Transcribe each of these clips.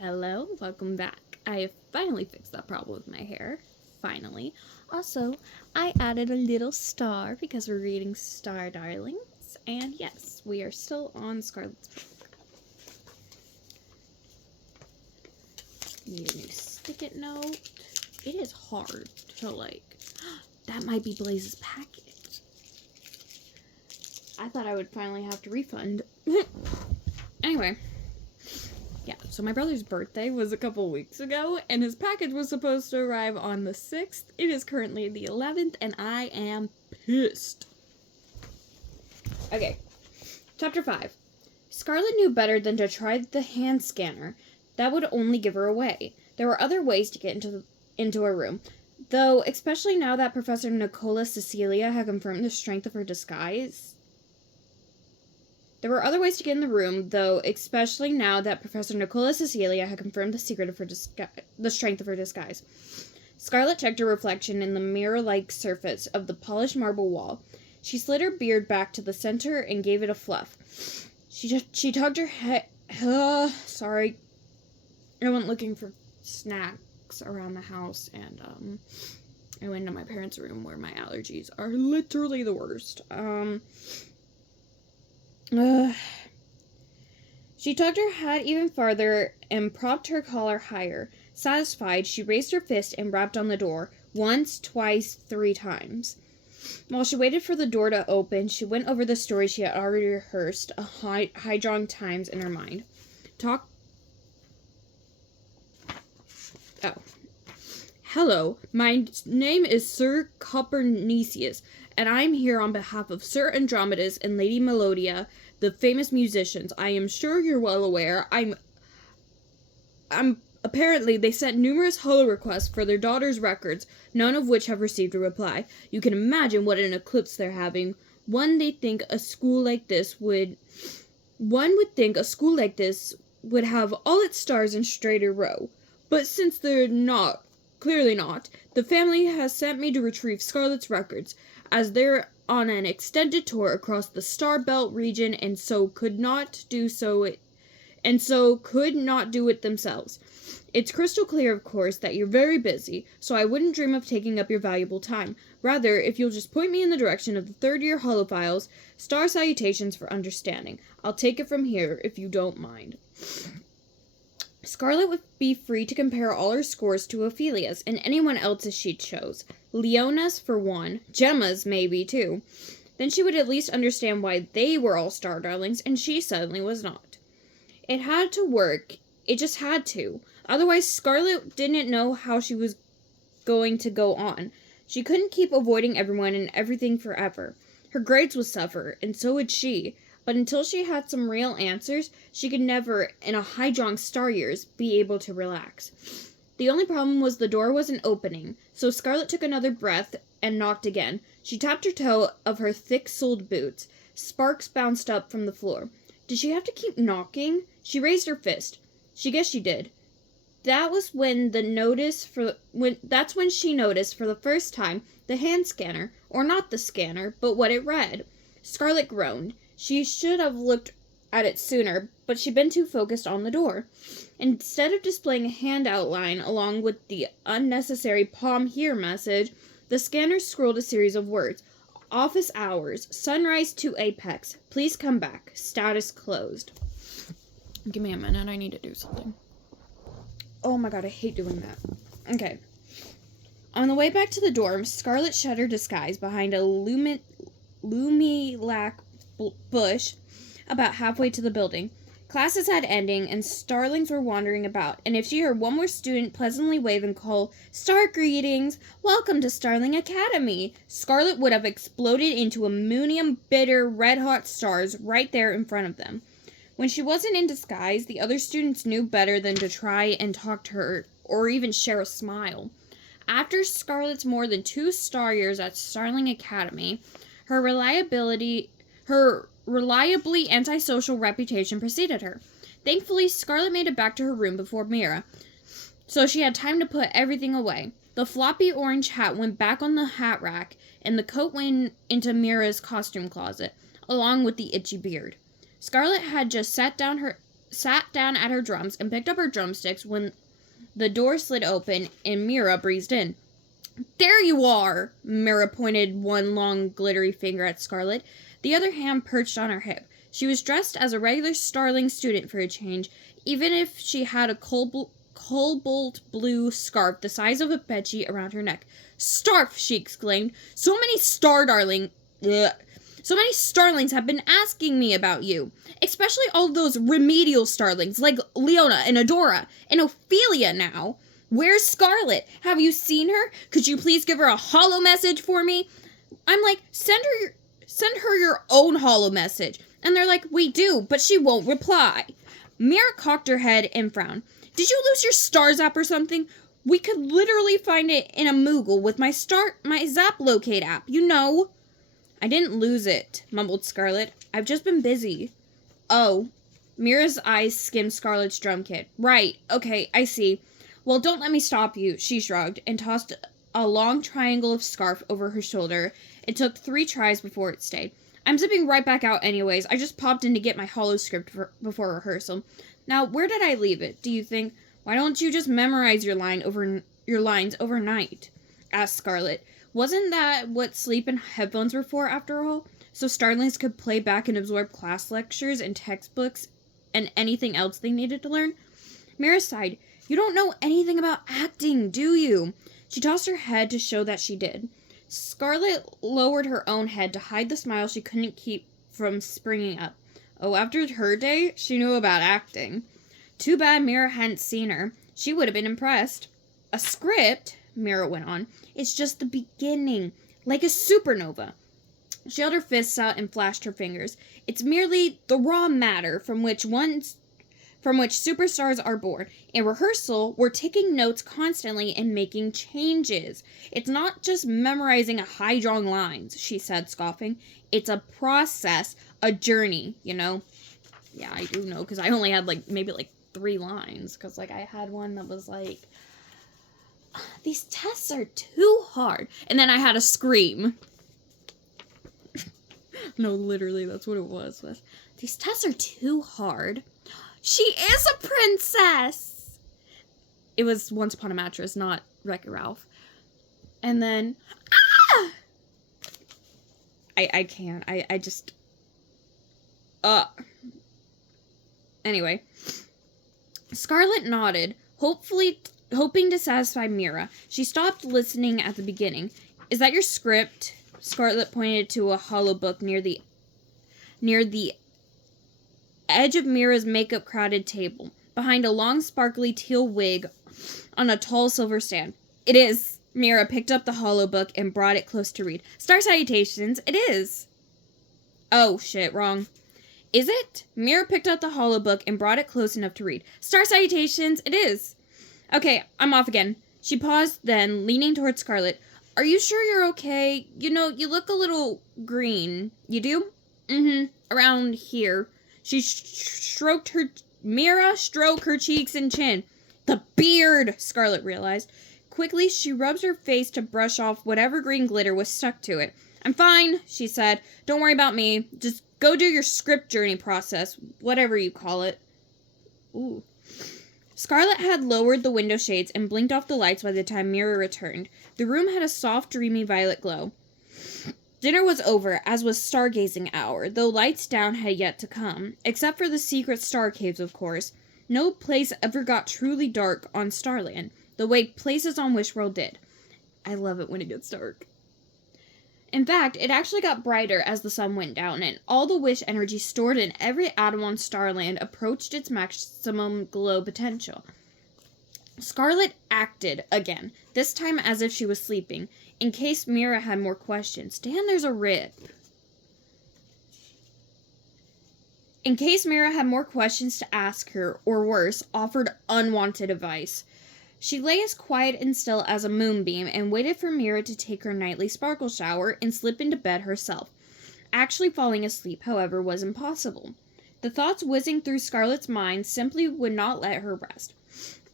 Hello, welcome back. I have finally fixed that problem with my hair. Finally. Also, I added a little star because we're reading Star Darlings. And yes, we are still on Scarlet's book. Need a new stick-it note. It is hard to that might be Blaze's package. I thought I would finally have to refund. Anyway. Yeah, so my brother's birthday was a couple weeks ago, and his package was supposed to arrive on the 6th. It is currently the 11th, and I am pissed. Okay, Chapter 5. Scarlet knew better than to try the hand scanner. That would only give her away. There were other ways to get into her room, though, especially now that Professor Nicola Cecilia had confirmed the strength of her disguise. There were other ways to get in the room, though, especially now that Professor Nicola Cecilia had confirmed the secret of the strength of her disguise. Scarlet checked her reflection in the mirror-like surface of the polished marble wall. She slid her beard back to the center and gave it a fluff. She tugged her head. Sorry. I went looking for snacks around the house, and I went into my parents' room where my allergies are literally the worst. She tugged her head even farther and propped her collar higher. Satisfied, she raised her fist and rapped on the door. Once, twice, 3 times. While she waited for the door to open, she went over the story she had already rehearsed 100 times in her mind. Hello, my name is Sir Copernicius, and I'm here on behalf of Sir Andromedas and Lady Melodia, the famous musicians. I am sure you're well aware. Apparently, they sent numerous holo requests for their daughter's records, none of which have received a reply. You can imagine what an eclipse they're having. One would think a school like this would have all its stars in straighter row. But since they're not, clearly not, the family has sent me to retrieve Scarlet's records, as they're on an extended tour across the Star Belt region and so could not do it themselves. It's crystal clear, of course, that you're very busy, so I wouldn't dream of taking up your valuable time. Rather, if you'll just point me in the direction of the third-year holophiles, star salutations for understanding. I'll take it from here, if you don't mind. Scarlet would be free to compare all her scores to Ophelia's and anyone else's she chose. Leona's, for one. Gemma's, maybe, too. Then she would at least understand why they were all star darlings and she suddenly was not. It had to work. It just had to. Otherwise, Scarlet didn't know how she was going to go on. She couldn't keep avoiding everyone and everything forever. Her grades would suffer, and so would she. But until she had some real answers, she could never, in a high-jong star years, be able to relax. The only problem was the door wasn't opening, so Scarlet took another breath and knocked again. She tapped her toe of her thick-soled boots. Sparks bounced up from the floor. Did she have to keep knocking? She raised her fist. She guessed she did. That's when she noticed for the first time the hand scanner, or not the scanner, but what it read. Scarlet groaned. She should have looked at it sooner, but she'd been too focused on the door. Instead of displaying a hand outline along with the unnecessary palm here message, the scanner scrolled a series of words. Office hours. Sunrise to Apex. Please come back. Status closed. Give me a minute. I need to do something. Oh my god, I hate doing that. Okay. On the way back to the dorm, Scarlet shed her disguise behind a lumilac bush about halfway to the building. Classes had ending, and starlings were wandering about, and if she heard one more student pleasantly wave and call, "Star greetings! Welcome to Starling Academy!" Scarlet would have exploded into a million bitter, red-hot stars right there in front of them. When she wasn't in disguise, the other students knew better than to try and talk to her, or even share a smile. After Scarlet's more than 2 star years at Starling Academy, her reliably antisocial reputation preceded her. Thankfully, Scarlet made it back to her room before Mira, so she had time to put everything away. The floppy orange hat went back on the hat rack, and the coat went into Mira's costume closet, along with the itchy beard. Scarlet had just set down sat down at her drums and picked up her drumsticks when the door slid open and Mira breezed in. "There you are!" Mira pointed one long, glittery finger at Scarlet. The other hand perched on her hip. She was dressed as a regular Starling student for a change, even if she had a cobalt blue scarf the size of a bedsheet around her neck. "Starf!" she exclaimed. So many starlings have been asking me about you. Especially all those remedial starlings, like Leona and Adora, and Ophelia now. Where's Scarlet? Have you seen her? Could you please give her a holo message for me?" I'm like, send her your own holo message. And they're like, "We do, but she won't reply." Mira cocked her head and frowned. "Did you lose your star zap or something? We could literally find it in a Moogle with my Zap Locate app, you know." "I didn't lose it," mumbled Scarlet. "I've just been busy." "Oh." Mira's eyes skimmed Scarlet's drum kit. "Right, okay, I see. Well, don't let me stop you," she shrugged, and tossed a long triangle of scarf over her shoulder. It took 3 tries before it stayed. "I'm zipping right back out anyways. I just popped in to get my holo script before rehearsal. Now, where did I leave it, do you think? Why don't you just memorize your lines overnight?" asked Scarlet. "Wasn't that what sleep and headphones were for, after all? So Starlings could play back and absorb class lectures and textbooks and anything else they needed to learn?" Mira sighed. "You don't know anything about acting, do you?" She tossed her head to show that she did. Scarlet lowered her own head to hide the smile she couldn't keep from springing up. Oh, after her day, she knew about acting. Too bad Mira hadn't seen her. She would have been impressed. "A script," Mira went on, "is just the beginning, like a supernova." She held her fists out and flashed her fingers. "It's merely the raw matter from which superstars are born. In rehearsal, we're taking notes constantly and making changes. It's not just memorizing high-drawn lines," she said, scoffing. "It's a process, a journey, you know." Yeah, I do know, because I only had, maybe 3 lines. Because, I had one that was like, "These tests are too hard." And then I had a scream. No, literally, that's what it was. "These tests are too hard." "She is a princess!" It was Once Upon a Mattress, not Wreck-It Ralph. And then, I can't. I just, Anyway. Scarlet nodded, hoping to satisfy Mira. She stopped listening at the beginning. "Is that your script?" Scarlet pointed to a hollow book near the edge of Mira's makeup-crowded table, behind a long, sparkly teal wig on a tall silver stand. "It is." Mira picked up the hollow book and brought it close to read. "Star salutations, it is." "Oh, shit, wrong." "Is it?" Mira picked up the hollow book and brought it close enough to read. "Star salutations, it is." "Okay, I'm off again." She paused, then, leaning towards Scarlet. "Are you sure you're okay? You know, you look a little green." "You do?" "Mm-hmm, around here." Mira stroked her cheeks and chin. "The beard," Scarlet realized. Quickly, she rubbed her face to brush off whatever green glitter was stuck to it. "I'm fine," she said. "Don't worry about me. Just go do your script journey process, whatever you call it." Ooh. Scarlet had lowered the window shades and blinked off the lights by the time Mira returned. The room had a soft, dreamy violet glow. Dinner was over, as was stargazing hour, though lights down had yet to come. Except for the secret star caves, of course. No place ever got truly dark on Starland, the way places on Wishworld did. I love it when it gets dark. In fact, it actually got brighter as the sun went down, and all the wish energy stored in every atom on Starland approached its maximum glow potential. Scarlet acted again, this time as if she was sleeping, in case Mira had more questions. Damn, there's a rip. In case Mira had more questions to ask her, or worse, offered unwanted advice. She lay as quiet and still as a moonbeam and waited for Mira to take her nightly sparkle shower and slip into bed herself. Actually falling asleep, however, was impossible. The thoughts whizzing through Scarlet's mind simply would not let her rest.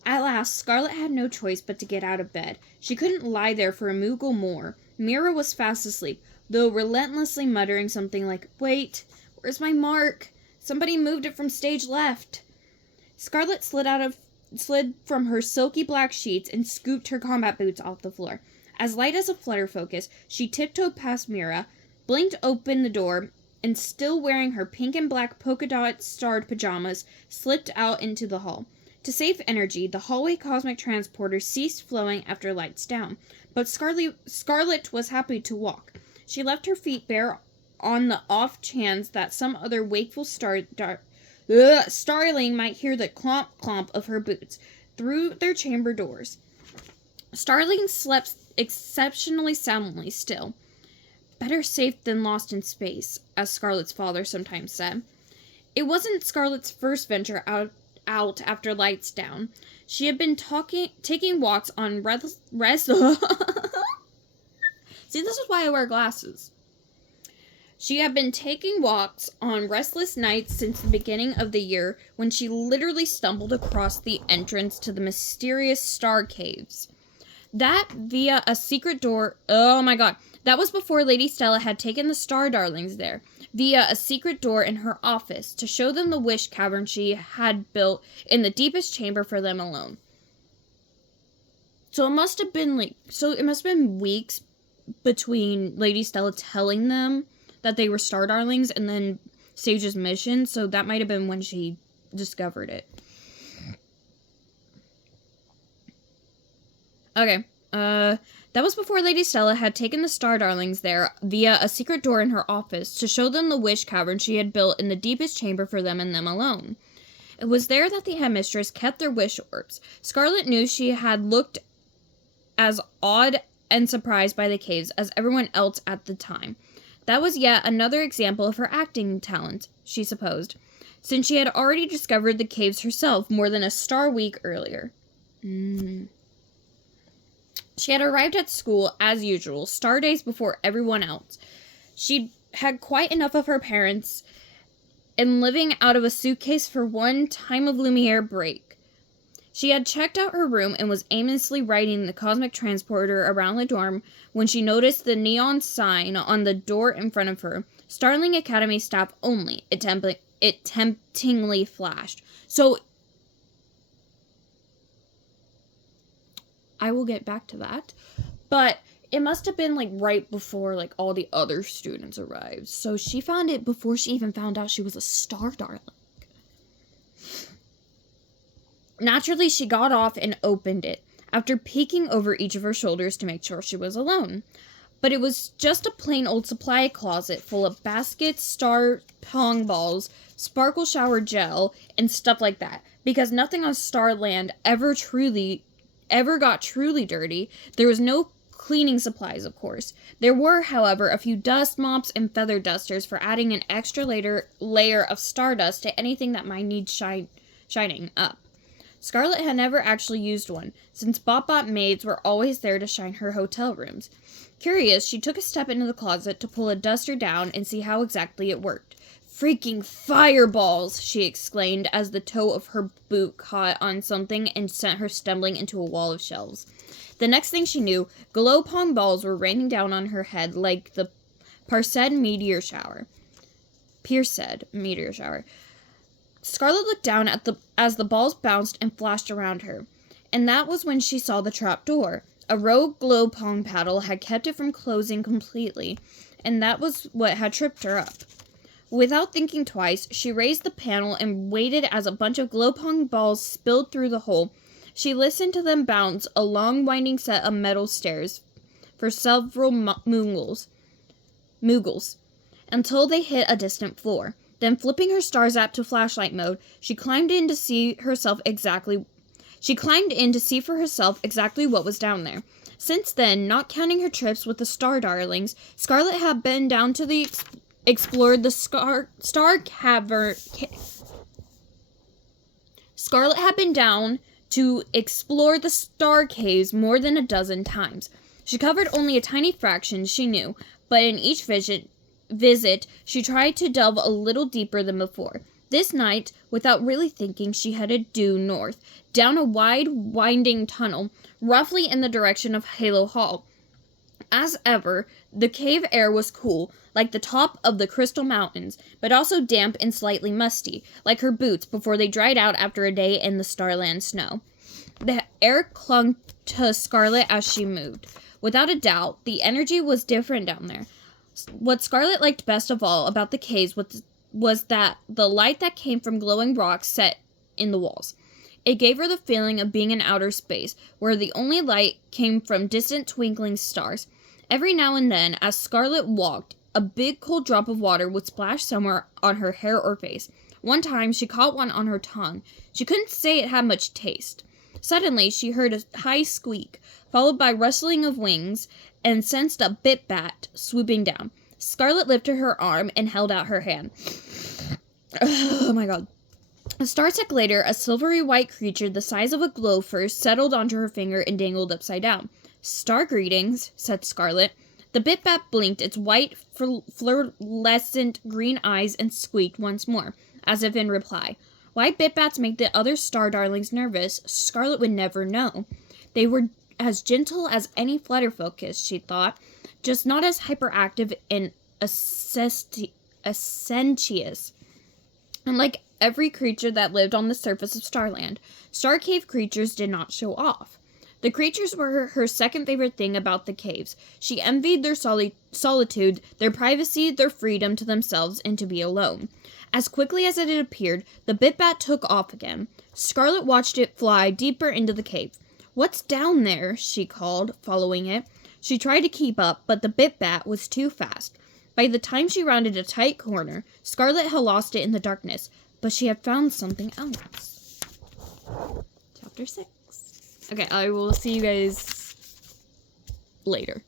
At last, Scarlet had no choice but to get out of bed. She couldn't lie there for a Moogle more. Mira was fast asleep, though relentlessly muttering something like, "Wait, where's my mark? Somebody moved it from stage left." Scarlet slid from her silky black sheets and scooped her combat boots off the floor. As light as a flutter focus, she tiptoed past Mira, blinked open the door, and still wearing her pink and black polka dot starred pajamas, slipped out into the hall. To save energy, the hallway cosmic transporter ceased flowing after lights down, but Scarlet was happy to walk. She left her feet bare on the off chance that some other wakeful starling might hear the clomp clomp of her boots through their chamber doors. Starlings slept exceptionally soundly still. Better safe than lost in space, as Scarlet's father sometimes said. It wasn't Scarlet's first venture out after lights down. She had been taking walks on See, this is why I wear glasses. She had been taking walks on restless nights since the beginning of the year, when she literally stumbled across the entrance to the mysterious star caves. That via a secret door. Oh my god. That was before Lady Stella had taken the Star Darlings there, via a secret door in her office, to show them the wish cavern she had built in the deepest chamber for them alone. So it must have been weeks between Lady Stella telling them that they were Star Darlings and then Sage's mission, so that might have been when she discovered it. Okay, that was before Lady Stella had taken the Star Darlings there via a secret door in her office to show them the wish cavern she had built in the deepest chamber for them and them alone. It was there that the headmistress kept their wish orbs. Scarlet knew she had looked as odd and surprised by the caves as everyone else at the time. That was yet another example of her acting talent, she supposed, since she had already discovered the caves herself more than a star week earlier. She had arrived at school, as usual, star days before everyone else. She'd had quite enough of her parents and living out of a suitcase for one time of Lumiere break. She had checked out her room and was aimlessly riding the cosmic transporter around the dorm when she noticed the neon sign on the door in front of her. Starling Academy staff only, it temptingly flashed. So, I will get back to that. But it must have been, right before, all the other students arrived. So she found it before she even found out she was a Star Darling. Naturally, she got off and opened it, after peeking over each of her shoulders to make sure she was alone. But it was just a plain old supply closet full of baskets, star pong balls, sparkle shower gel, and stuff like that. Because nothing on Starland ever got truly dirty. There was no cleaning supplies, of course. There were, however, a few dust mops and feather dusters for adding an extra layer of stardust to anything that might need shining up. Scarlet had never actually used one, since Bot-Bot maids were always there to shine her hotel rooms. Curious, she took a step into the closet to pull a duster down and see how exactly it worked. "Freaking fireballs!" she exclaimed as the toe of her boot caught on something and sent her stumbling into a wall of shelves. The next thing she knew, glow pong balls were raining down on her head like the Perseid meteor shower. Scarlet looked down as the balls bounced and flashed around her, and that was when she saw the trap door. A rogue glow pong paddle had kept it from closing completely, and that was what had tripped her up. Without thinking twice, she raised the panel and waited as a bunch of glow pong balls spilled through the hole. She listened to them bounce a long winding set of metal stairs for several moogles, until they hit a distant floor. Then, flipping her star zap to flashlight mode, she climbed in to see for herself exactly what was down there. Since then, not counting her trips with the Star Darlings, Scarlet had been down to explored the star cavern. Scarlet had been down to explore the star caves more than a dozen times. She covered only a tiny fraction, she knew, but in each visit, she tried to delve a little deeper than before. This night, without really thinking, she headed due north, down a wide, winding tunnel, roughly in the direction of Halo Hall. As ever, the cave air was cool, like the top of the Crystal Mountains, but also damp and slightly musty, like her boots before they dried out after a day in the Starland snow. The air clung to Scarlet as she moved. Without a doubt, the energy was different down there. What Scarlet liked best of all about the caves was that the light that came from glowing rocks set in the walls. It gave her the feeling of being in outer space, where the only light came from distant twinkling stars. Every now and then, as Scarlet walked, a big cold drop of water would splash somewhere on her hair or face. One time, she caught one on her tongue. She couldn't say it had much taste. Suddenly, she heard a high squeak, followed by rustling of wings, and sensed a bit bat swooping down. Scarlet lifted her arm and held out her hand. Oh my god. A starsec later, a silvery white creature the size of a gopher settled onto her finger and dangled upside down. "Star greetings," said Scarlet. The bit bat blinked its white, fluorescent green eyes and squeaked once more, as if in reply. Why bit bats make the other star darlings nervous, Scarlet would never know. They were as gentle as any flutterfocus, she thought, just not as hyperactive and sententious. And like every creature that lived on the surface of Starland, Star Cave creatures did not show off. The creatures were her second favorite thing about the caves. She envied their solitude, their privacy, their freedom to themselves, and to be alone. As quickly as it had appeared, the bit bat took off again. Scarlet watched it fly deeper into the cave. "What's down there?" she called, following it. She tried to keep up, but the bit bat was too fast. By the time she rounded a tight corner, Scarlet had lost it in the darkness, but she had found something else. Chapter 6. Okay, I will see you guys later.